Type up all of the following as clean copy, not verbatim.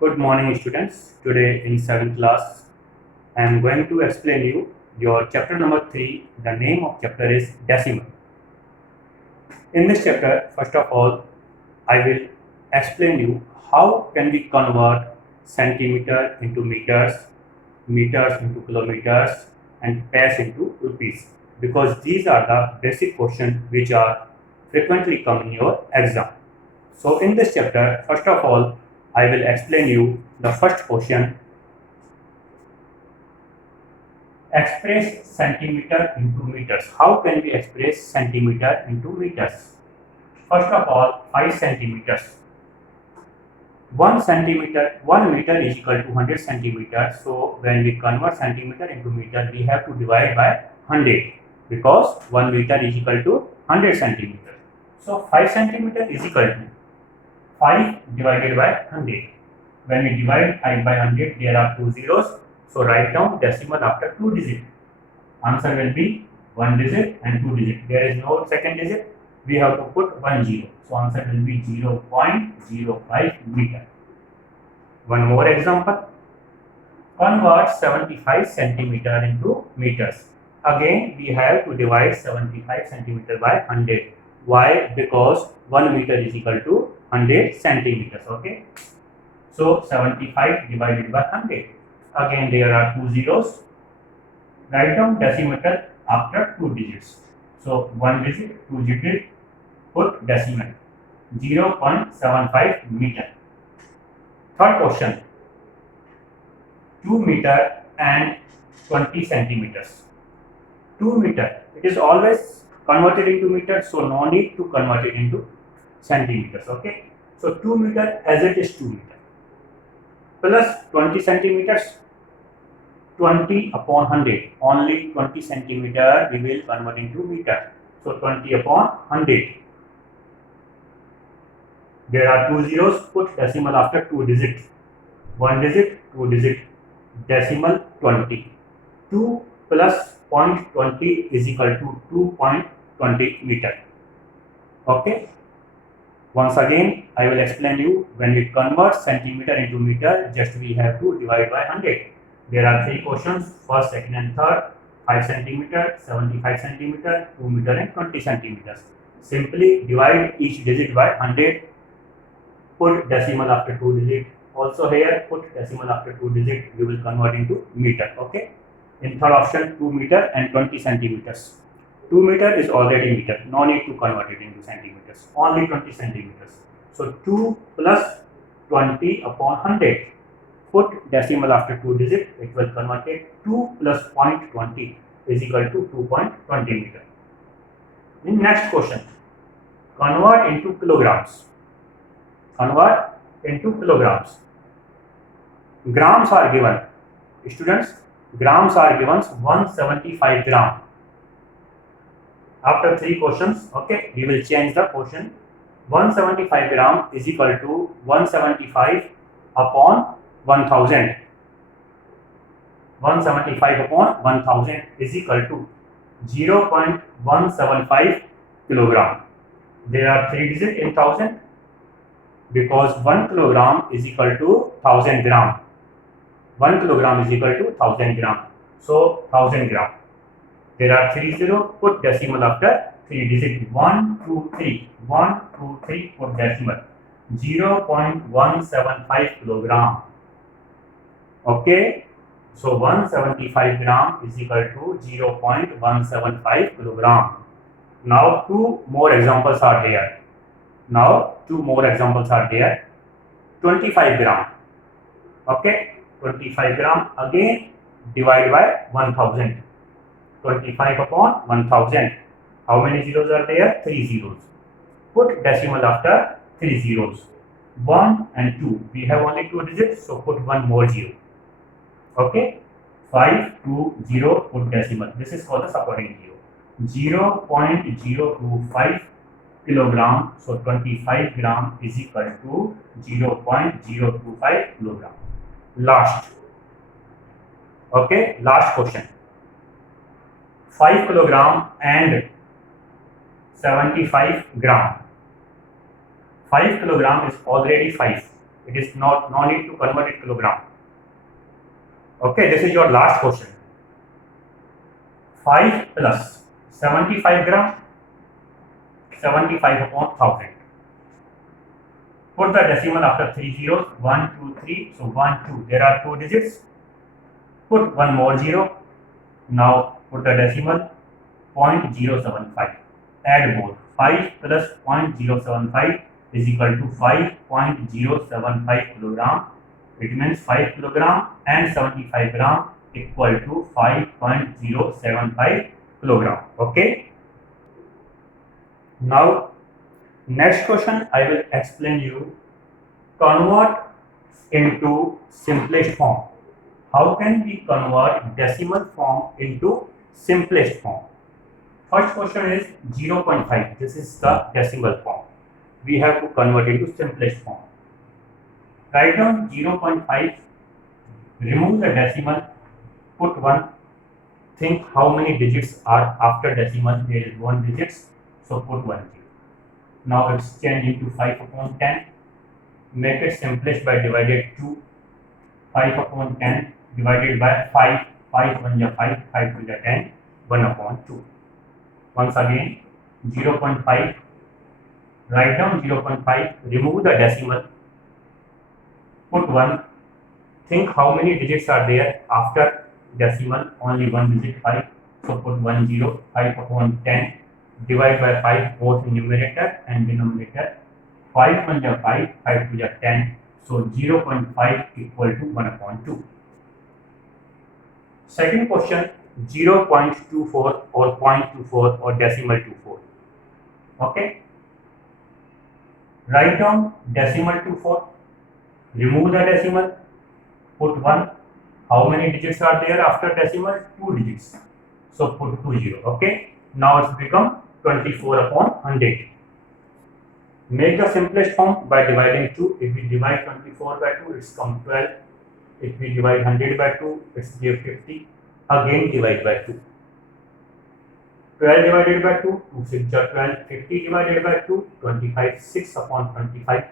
Good morning, students. Today in 7th class, I am going to explain you your chapter number 3. The name of chapter is decimal. In this chapter, first of all, I will explain you how can we convert centimeter into meters, meters into kilometers, and pass into rupees, because these are the basic questions which are frequently come in your exam. So in this chapter, first of all, I will explain you the first question. Express centimeter into meters. How can we express centimeter into meters? First of all, 5 centimeters. 1 centimeter, 1 meter is equal to 100 centimeters. So when we convert centimeter into meter, we have to divide by 100, because 1 meter is equal to 100 centimeters. So 5 centimeter is equal to 5 divided by 100. When we divide I by 100, there are 2 zeros. So write down decimal after 2 digits. Answer will be 1 digit and 2 digit. There is no second digit. We have to put 1 0. So answer will be 0.05 meter. One more example. Convert 75 centimeter into meters. Again, we have to divide 75 centimeter by 100. Why? Because 1 meter is equal to 100 centimeters. Okay. So 75 divided by 100. Again, there are 2 zeros. Write down decimal after 2 digits. So 1 digit, 2 digit, put decimal. 0.75 meter. Third question. 2 meter and 20 centimeters. 2 meter. It is always converted into meters, so no need to convert it into centimeters. Okay. So 2 meter as it is 2 meter. Plus 20 centimeters, 20 upon 100, only 20 centimeter we will convert into meter. So 20 upon 100. There are 2 zeros, put decimal after 2 digits. 1 digit, 2 digit, decimal 20. 2 plus 0.20 is equal to 2.20 meter. Okay. Once again, I will explain you, when we convert centimeter into meter, just we have to divide by 100. There are 3 questions, first, second and third. 5 centimeter, 75 centimeter, 2 meter and 20 centimeters. Simply divide each digit by 100. Put decimal after 2 digit. Also here, put decimal after 2 digit. We will convert into meter. Okay. In third option, 2 meter and 20 centimeters. 2 meter is already meter. No need to convert it into centimeters. Only 20 centimeters. So 2 plus 20 upon 100. Put decimal after 2 digit. It will convert it. 2 plus 0.20 is equal to 2.20 meter. In next question, convert into kilograms. Convert into kilograms. Grams are given. Students, grams are given 175 gram. After 3 questions, okay, we will change the question. 175 gram is equal to 175 upon 1000. 175 upon 1000 is equal to 0.175 kilogram. There are 3 digits in 1000, because 1 kilogram is equal to 1000 gram. 1 kilogram is equal to 1000 gram. So 1000 gram. There are 3 zeros, put decimal after 3 digits. 1, 2, 3. 1, 2, 3, put decimal. 0.175 kilogram. Okay. So 175 gram is equal to 0.175 kilogram. Now 2 more examples are there. 25 gram. Okay. 25 gram. Again, divide by 1000. 25 upon 1000. How many zeros are there? 3 zeros. Put decimal after 3 zeros. 1 and 2. We have only 2 digits, so put 1 more zero. Okay. 5, 2, 0, put decimal. This is called the supporting zero. 0.025 kilogram. So 25 gram is equal to 0.025 kilogram. Last. Okay. Last question. 5 kilogram and 75 gram. 5 kilogram is already 5. It is not no need to convert it kilogram. Okay, this is your last question. 5 plus 75 gram, 75 upon 1000. Put the decimal after 3 zeros, 1, 2, 3. So 1, 2. There are 2 digits. Put one more zero. Now put the decimal 0.075. Add both. 5 plus 0.075 is equal to 5.075 kilogram. It means 5 kilogram and 75 gram equal to 5.075 kilogram. Okay. Now next question I will explain you. Convert into simplest form. How can we convert decimal form into simplest form? First question is 0.5. This is the decimal form. We have to convert into simplest form. Write down 0.5. Remove the decimal. Put 1. Think how many digits are after decimal. There is 1 digit. So put 1 0. Now it's changed into 5 upon 10. Make it simplest by divided 2. 5 upon 10 divided by 5. 5 1 is 5. 5 2 is 10. 1 upon 2. Once again 0.5. Write down 0.5. Remove the decimal. Put 1. Think how many digits are there after decimal. Only 1 digit 5. So put 1 0. 5 upon 10. Divide by 5 both numerator and denominator. 5 1 is 5. 5 2 is 10. So 0.5 equal to 1 upon 2. Second question 0.24 or 0.24 or decimal 24. Okay. Write down decimal 24. Remove the decimal. Put 1. How many digits are there after decimal? 2 digits. So put 2 0. Okay. Now it's become 24 upon 100. Make the simplest form by dividing 2. If we divide 24 by 2, it's come 12. If we divide 100 by 2, it's give 50. Again divide by 2. 12 divided by 2, 2 6 is 12. 50 divided by 2, 25. 6 upon 25.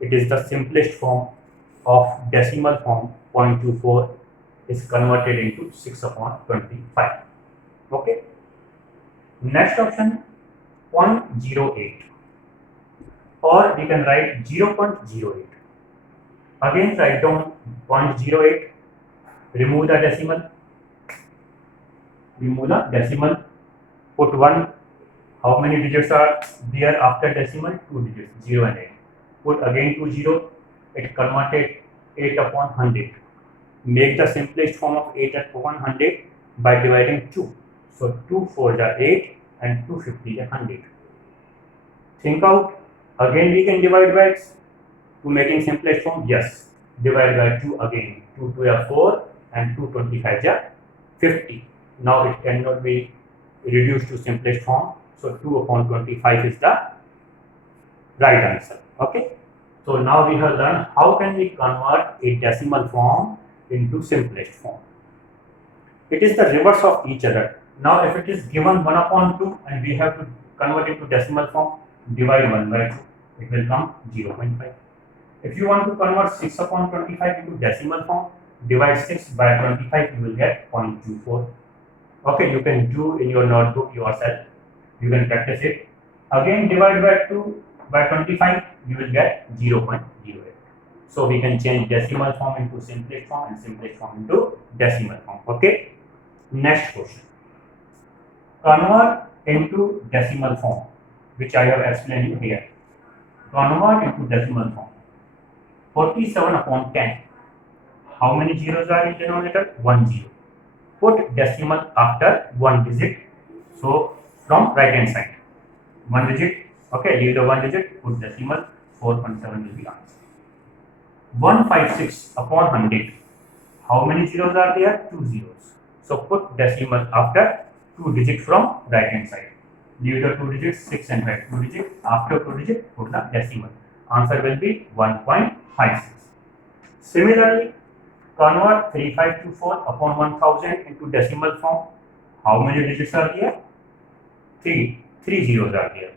It is the simplest form of decimal form. 0.24 is converted into 6 upon 25. Okay. Next option 0.08. Or we can write 0.08. Again write down 0.08. Remove the decimal. Put 1. How many digits are there after decimal? 2 digits, 0 and 8. Put again 2 0. It converted 8 upon 100. Make the simplest form of 8 upon 100 by dividing 2. So 2 4 is 8 and 250 is 100. Think out. Again we can divide by to making simplest form. Yes. Divide by 2 again. 2 2 is 4 and 225 is 50. Now it cannot be reduced to simplest form. So 2 upon 25 is the right answer. Okay. So now we have learned how can we convert a decimal form into simplest form. It is the reverse of each other. Now if it is given 1 upon 2 and we have to convert it to decimal form, divide 1 by 2. It will come 0.5. If you want to convert 6 upon 25 into decimal form, divide 6 by 25, you will get 0.24. Okay, you can do in your notebook yourself. You can practice it. Again, divide by 2 by 25, you will get 0.08. So we can change decimal form into simplest form and simplest form into decimal form. Okay. Next question. Convert into decimal form, which I have explained you here. Convert into decimal form. 47 upon 10. How many zeros are in denominator? 1 0. Put decimal after 1 digit. So from right hand side, 1 digit. Okay, leave the 1 digit. Put decimal. 4.7 will be answer. 156 upon 100. How many zeros are there? 2 zeros. So put decimal after 2 digit from right hand side. Leave the 2 digits, 6 and 5. 2 digit. After 2 digit, put the decimal. Answer will be 1.56. Similarly, convert 3524 upon 1000 into decimal form. How many digits are there? 3 zeros are there.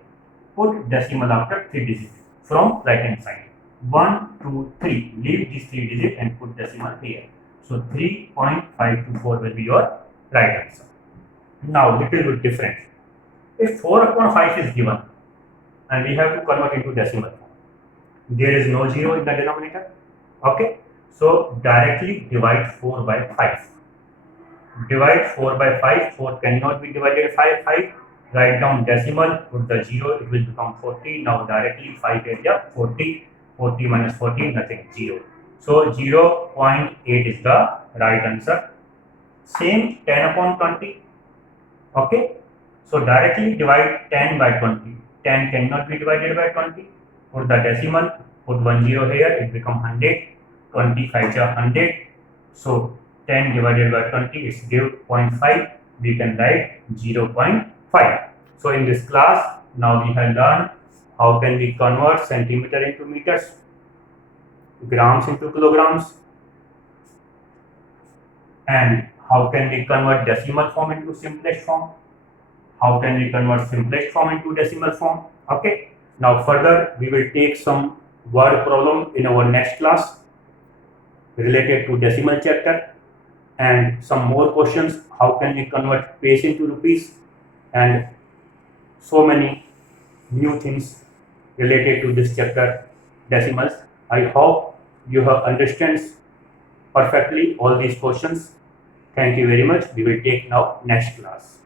Put decimal after 3 digits from right hand side. 1, 2, 3. Leave these 3 digits and put decimal here. So 3.524 will be your right answer. Now little bit different. If 4 upon 5 is given and we have to convert into decimal form, there is no 0 in the denominator. Okay, so directly divide 4 by 5. Divide 4 by 5. 4 cannot be divided by 5. Write down decimal, put the 0, it will become 40. Now directly 5 area 40. 40 minus 40, nothing, 0. So 0.8 is the right answer. Same 10 upon 20. Okay, so directly divide 10 by 20. 10 cannot be divided by 20. Put the decimal, put 10 here, it becomes 100. 25 is 100. So 10 divided by 20 is 0.5. We can write 0.5. So in this class, now we have learned how can we convert centimeter into meters, grams into kilograms, and how can we convert decimal form into simplest form, how can we convert simplest form into decimal form. Okay, now further we will take some word problem in our next class related to decimal chapter, and some more questions, how can we convert paise into rupees, and so many new things related to this chapter, decimals. I hope you have understood perfectly all these questions. Thank you very much. We will take now next class.